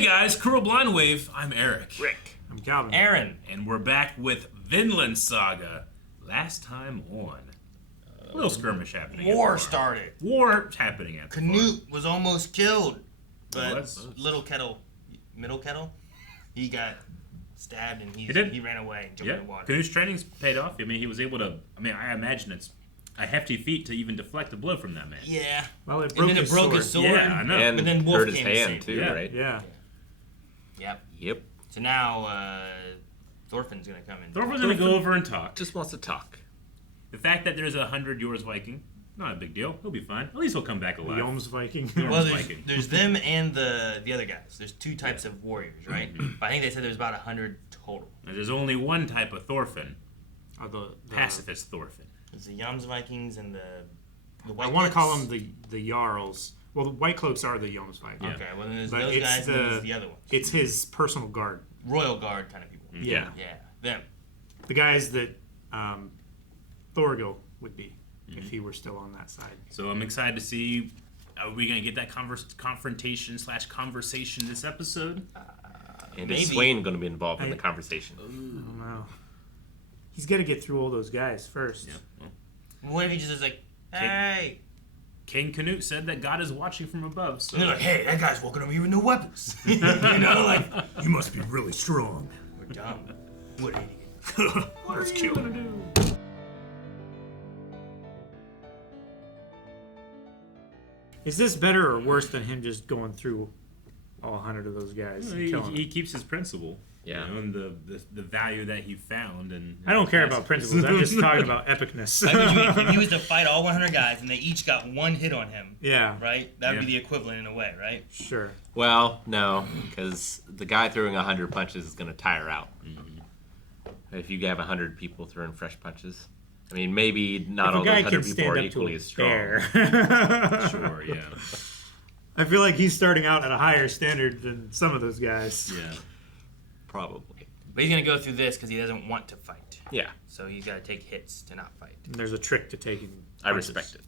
Hey guys, Crew of Blind Wave. I'm Eric. Rick. I'm Calvin. Aaron. And we're back with Vinland Saga. Last time on. A little skirmish happening. War started. War happening at the Canute was almost killed. But Was? middle kettle, he got stabbed and he ran away and jumped in the water. Canute's training's paid off. I mean, he was able to. I imagine it's a hefty feat to even deflect a blow from that man. Yeah. Well, it broke his sword. Yeah, I know. And But then Wolf hurt his came hand and too, Yeah. right? Yeah. Yep. So now Thorfinn's gonna come in. Thorfinn's going to go over and talk. Just wants to talk. The fact that there's 100 yours Viking, not a big deal. He'll be fine. At least he'll come back alive. Yom's Viking. Well, Viking. there's them and the other guys. There's two types of warriors, right? But I think they said there's about 100 total. There's only one type of Thorfinn. the Pacifist Thorfinn. There's the Yams Vikings and the White I want to Cloaks. call them the Jarls. Well, the White Cloaks are the Yom's Viking. Yeah. Okay, well then there's But those it's guys and then there's the other ones. It's his personal guard. Royal Guard kind of people. Yeah. Yeah, them. The guys that Thorgil would be if he were still on that side. So I'm excited to see. Are we gonna get that confrontation/conversation this episode? And Maybe. is Swain going to be involved in the conversation? I don't know. He's got to get through all those guys first. Yeah. Well, What if he just is like, hey? King Canute said that God is watching from above. So And they're like, hey, that guy's walking over here with no weapons. You know, like, You must be really strong. we're dumb. What an idiot. Let's kill him. Is this better or worse than him just going through all 100 of those guys and killing he them? keeps his principle. Yeah. You know, and the value that he found. And I don't care about principles. I'm just talking about epicness. If he was to fight all 100 guys and they each got one hit on him, Yeah, right? That would be Yeah. the equivalent in a way, right? sure. Well, no, because the guy throwing 100 punches is going to tire out. If you have 100 people throwing fresh punches, I mean, maybe not If all a those guy 100 can people stand are up to equally a as strong. bear. Sure, yeah. I feel like he's starting out at a higher standard than some of those guys. Yeah. Probably. But he's going to go through this because he doesn't want to fight. Yeah, So he's got to take hits to not fight. And there's a trick to taking I punches. respect it.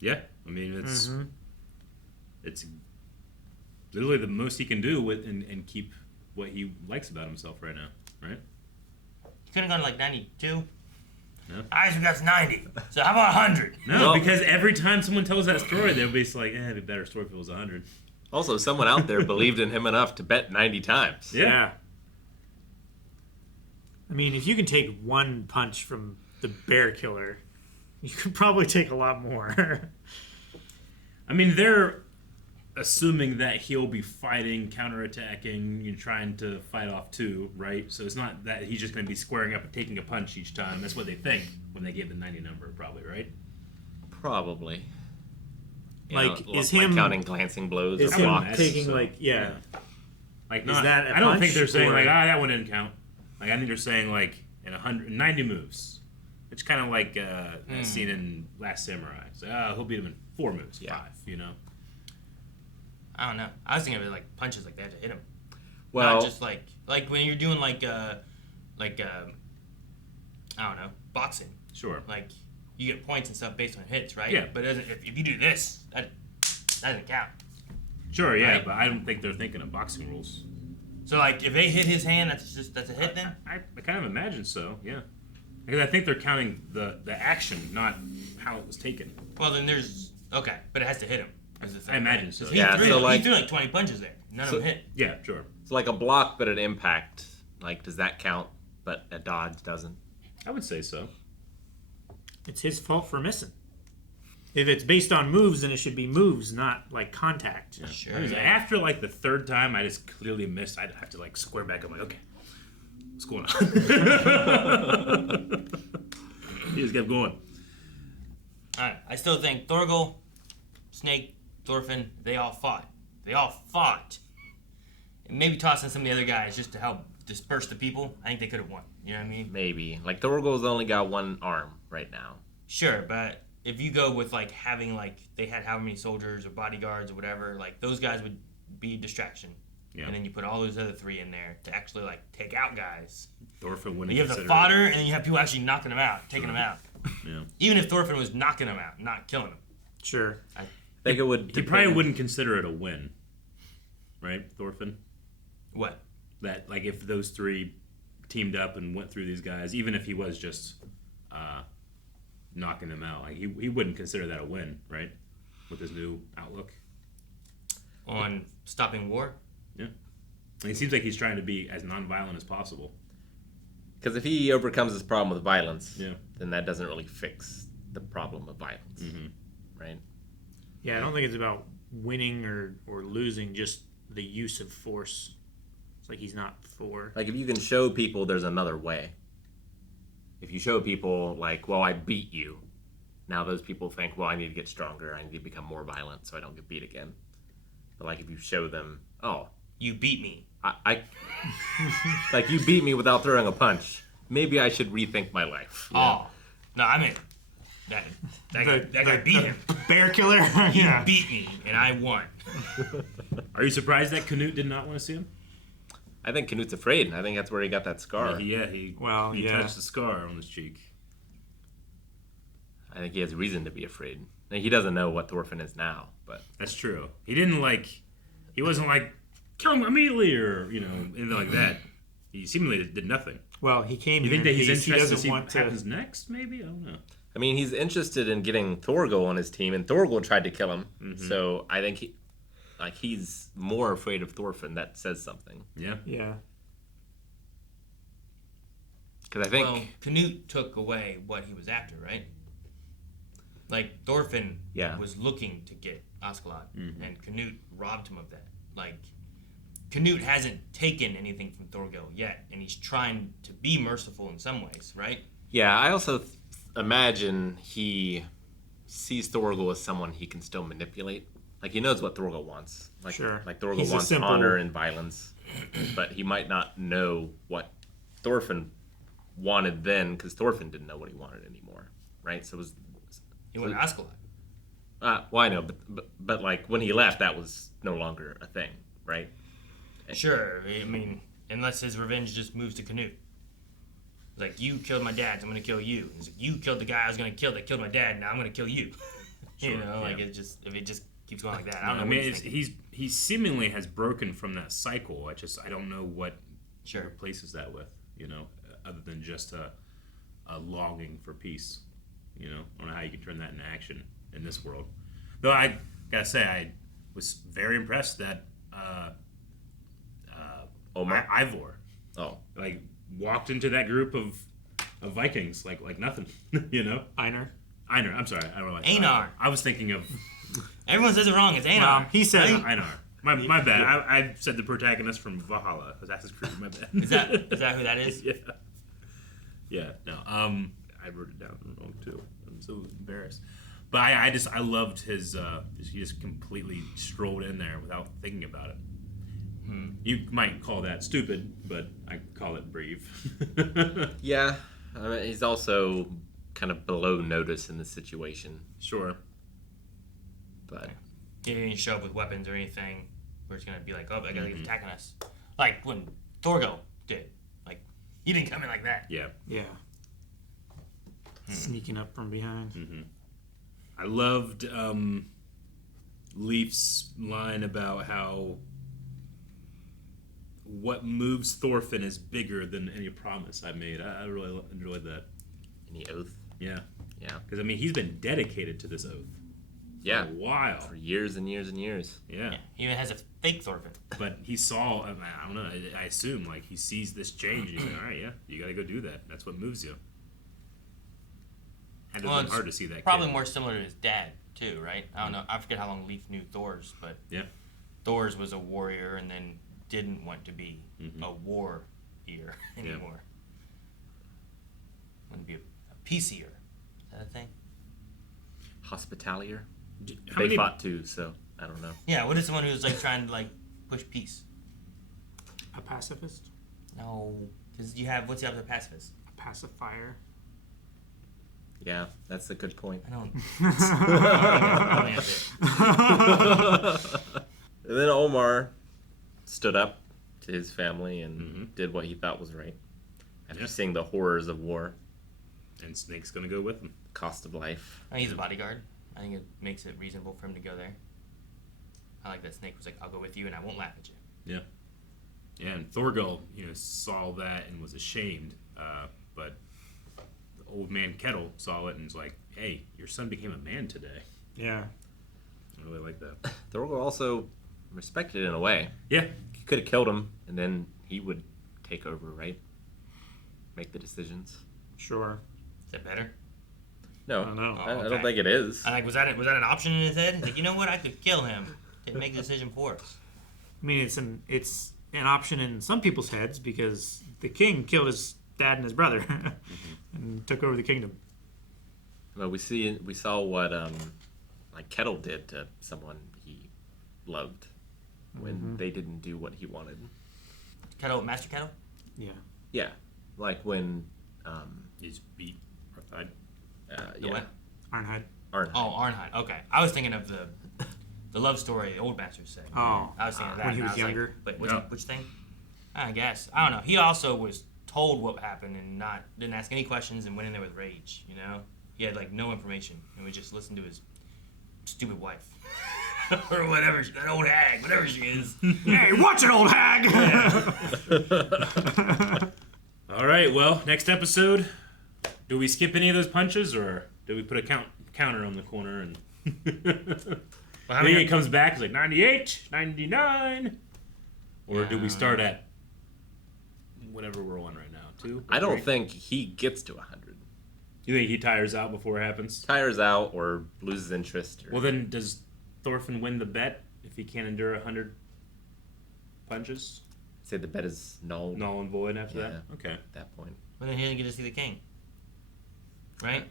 Yeah. I mean, it's literally the most he can do with and keep what he likes about himself right now, right? He could have gone like 92. No. I think that's 90. So how about 100? No, Well- because every time someone tells that story, they'll be like, it'd be a better story if it was 100. Also, someone out there believed in him enough to bet 90 times. Yeah. I mean, if you can take one punch from the bear killer, you could probably take a lot more. I mean, they're assuming that he'll be fighting, counterattacking, and trying to fight off too, right? So it's not that he's just going to be squaring up and taking a punch each time. That's what they think when they gave the 90 number, probably, right? Probably. You Like, know, is like him- counting glancing blows Is or him blocks. taking, so. like, yeah. Like, Is not, that a I don't punch, think they're saying, or- like, that one didn't count. Like, I think they're saying, like, in 190 moves. It's kind of like a scene in Last Samurai. So, he'll beat him in 4 moves, 5, you know? I don't know. I was thinking of it like punches like that to hit him. Well, Not just like when you're doing like I don't know, boxing. Sure. Like you get points and stuff based on hits, right? Yeah. But it doesn't, if you do this, that doesn't count. Sure, yeah, Right. but I don't think they're thinking of boxing rules. So like if they hit his hand, that's a hit then. I kind of imagine so, yeah. Because I think they're counting the action, not how it was taken. Well then there's okay, but it has to hit him. Is the thing, I imagine right? so. 'Cause Yeah, he so, like- threw like 20 punches there. None of them hit. Yeah, sure. it's like a block, but an impact. Like, does that count? But a dodge doesn't. I would say so. It's his fault for missing. If it's based on moves, then it should be moves, not, like, contact. Yeah. Sure, I mean, yeah. after like the 3rd time, I just clearly missed. I'd have to like square back. I'm like, okay, what's going on? He just kept going. Alright, I still think Thorgil, Snake, Thorfinn, they all fought. And maybe toss in some of the other guys just to help disperse the people. I think they could have won. You know what I mean? Maybe. Like, Thorgil's only got one arm right now. Sure, but if you go with like having like they had how many soldiers or bodyguards or whatever, like those guys would be a distraction. Yeah. And then you put all those other 3 in there to actually like take out guys. Thorfinn wouldn't You have the consider fodder, and then you have people actually knocking them out, taking them out. Yeah. Even if Thorfinn was knocking them out, not killing them. Sure. I think it would. He probably wouldn't consider it a win. Right? right? Thorfinn. What? That like if those three teamed up and went through these guys, even if he was just knocking them out, like he wouldn't consider that a win, right? With his new outlook On stopping war? Yeah, and it seems like he's trying to be as nonviolent as possible. Because if he overcomes this problem with violence, Yeah. then that doesn't really fix the problem of violence, right? Yeah, I don't think it's about winning or losing, just the use of force. It's like he's not for. Like if you can show people there's another way. If you show people like, well, I beat you, now those people think, well, I need to get stronger. I need to become more violent so I don't get beat again. But like if you show them, oh, You beat me. I like you beat me without throwing a punch. Maybe I should rethink my life. Oh. No, I mean, that guy beat him. Bear killer? He Yeah. beat me, and I won. Are you surprised that Canute did not want to see him? I think Canute's afraid. I think that's where he got that scar. He touched the scar on his cheek. I think he has reason to be afraid. He doesn't know what Thorfinn is now, but That's true. He wasn't like, kill him immediately or, anything like that. He seemingly did nothing. Well, he came You here think that in he's peace. He interested to doesn't see want what to. happens next, maybe? I don't know. I mean, he's interested in getting Thorgil on his team, and Thorgil tried to kill him. So I think he's more afraid of Thorfinn. That says something. Yeah. Yeah. Because I think Well, Canute took away what he was after, right? Like, Thorfinn Yeah. was looking to get Askeladd, and Canute robbed him of that. Like, Canute hasn't taken anything from Thorgil yet, and he's trying to be merciful in some ways, right? Yeah, I also imagine he sees Thorgil as someone he can still manipulate. Like he knows what Thorgil wants. Like, Sure. Like Thorgil He's a wants simple- honor and violence, but he might not know what Thorfinn wanted then, because Thorfinn didn't know what he wanted anymore, right? So it was. He wanted Askeladd. Well, I know, but like when he left, that was no longer a thing, right? Sure, I mean, unless his revenge just moves to Canute. Like, you killed my dad, so I'm gonna kill you. He's like, you killed the guy I was gonna kill that killed my dad, now I'm gonna kill you. Sure, Like yeah. if it just keeps going like that, I don't know. I what mean, he's thinking. he seemingly has broken from that cycle. I don't know what he Sure. replaces that with, other than just a longing for peace. I don't know how you can turn that into action in this world. Though I gotta say, I was very impressed that Olmar? Ivor Oh, walked into that group of Vikings like nothing. Einar. Einar. I'm sorry, I don't know. Why Einar. I was thinking of Everyone says it wrong. It's Einar. He said Right? Einar. My bad. I said the protagonist from Valhalla. Assassin's Creed. My bad. Is that who that is? Yeah. Yeah. No. I wrote it down wrong too. I'm so embarrassed. But I loved his. He just completely strolled in there without thinking about it. You might call that stupid, but I call it brave. yeah. I mean, he's also kind of below notice in the situation, Sure. but He didn't even show up with weapons or anything. We're just gonna be like, oh, that guy's attacking us. Like when Thorgil did. Like, he didn't come in like that. Yeah. Yeah. Sneaking up from behind. I loved Leaf's line about how what moves Thorfinn is bigger than any promise I made. I really enjoyed that. any oath? Yeah. Yeah. Because, he's been dedicated to this oath Yeah. for a while. For years and years and years. Yeah. Yeah. He even has a fake Thorfinn. But he saw, I don't know, I assume, he sees this change and he's like, all right, yeah, you got to go do that. That's what moves you. Had to have been it's hard to see that probably kid. more similar to his dad, too, right? I don't know. I forget how long Leaf knew Thor's, but Yeah. Thor's was a warrior and then didn't want to be a warrior anymore. Want to be a peacier. Is that a thing? Hospitalier? How They many, fought too, so I don't know. Yeah, what is someone who's trying to push peace? A pacifist. No, because you have what's the opposite of pacifist? A pacifier. Yeah, that's a good point. I don't. I don't have it. And then Omar stood up to his family and did what he thought was right. After Yeah. seeing the horrors of war, and Snake's going to go with him. cost of life. I think he's a bodyguard. I think it makes it reasonable for him to go there. I like that Snake was like, "I'll go with you, and I won't laugh at you." Yeah. Yeah, and Thorgil, saw that and was ashamed. But the old man Kettle saw it and was like, "Hey, your son became a man today." Yeah. I really like that. Thorgil also respected it in a way. Yeah. He could have killed him, and then he would take over, right? Make the decisions. Sure. Is that better? No, I don't know. I okay. don't think it is. I like, was that an option in his head? He's like, you know what? I could kill him to make the decision for us. I mean, it's an option in some people's heads because the king killed his dad and his brother and took over the kingdom. Well, we saw what like Kettle did to someone he loved when they didn't do what he wanted. Master Kettle? Yeah. Yeah, like when He's beat Arthide. The yeah, what? Ironhide. Arnhem. Oh, Arnhide. Okay. I was thinking of the love story the old master said. Oh. I was thinking of that. When he and was I like, younger? Wait, Yeah. which thing? I guess. I don't know. He also was told what happened and didn't ask any questions and went in there with rage, He had like no information and would just listen to his stupid wife. Or whatever, that old hag, whatever she is. Hey, watch it, old hag! All right, well, next episode, do we skip any of those punches or do we put a counter on the corner and Well, how then many- it comes back, it's like 98, 99? Or do we start at whatever we're on right now, 2? I don't 3? think he gets to 100. You think he tires out before it happens? Tires out or loses interest. Or... Well, then does Thorfinn win the bet if he can't endure 100 punches? say the bet is null Null and void after Yeah. that? Okay. at that point. Well, then he didn't get to see the king. Right?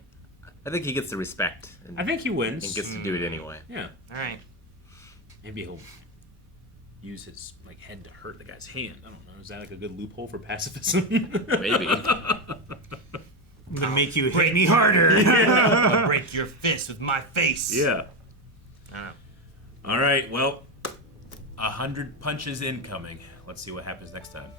I think he gets the respect and, I think he wins. and gets to do it anyway. Yeah. All right. Maybe he'll use his head to hurt the guy's hand. I don't know. Is that a good loophole for pacifism? Maybe. I'm gonna make you hit break me harder. I'll break your fist with my face. Yeah. I don't know. All right. Well, 100 punches incoming. Let's see what happens next time.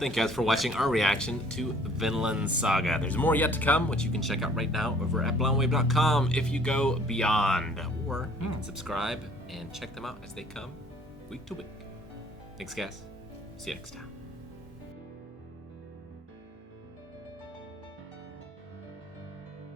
Thank you guys for watching our reaction to Vinland Saga. There's more yet to come, which you can check out right now over at blindwave.com if you go beyond. Or you can subscribe and check them out as they come week to week. Thanks, guys. See you next time.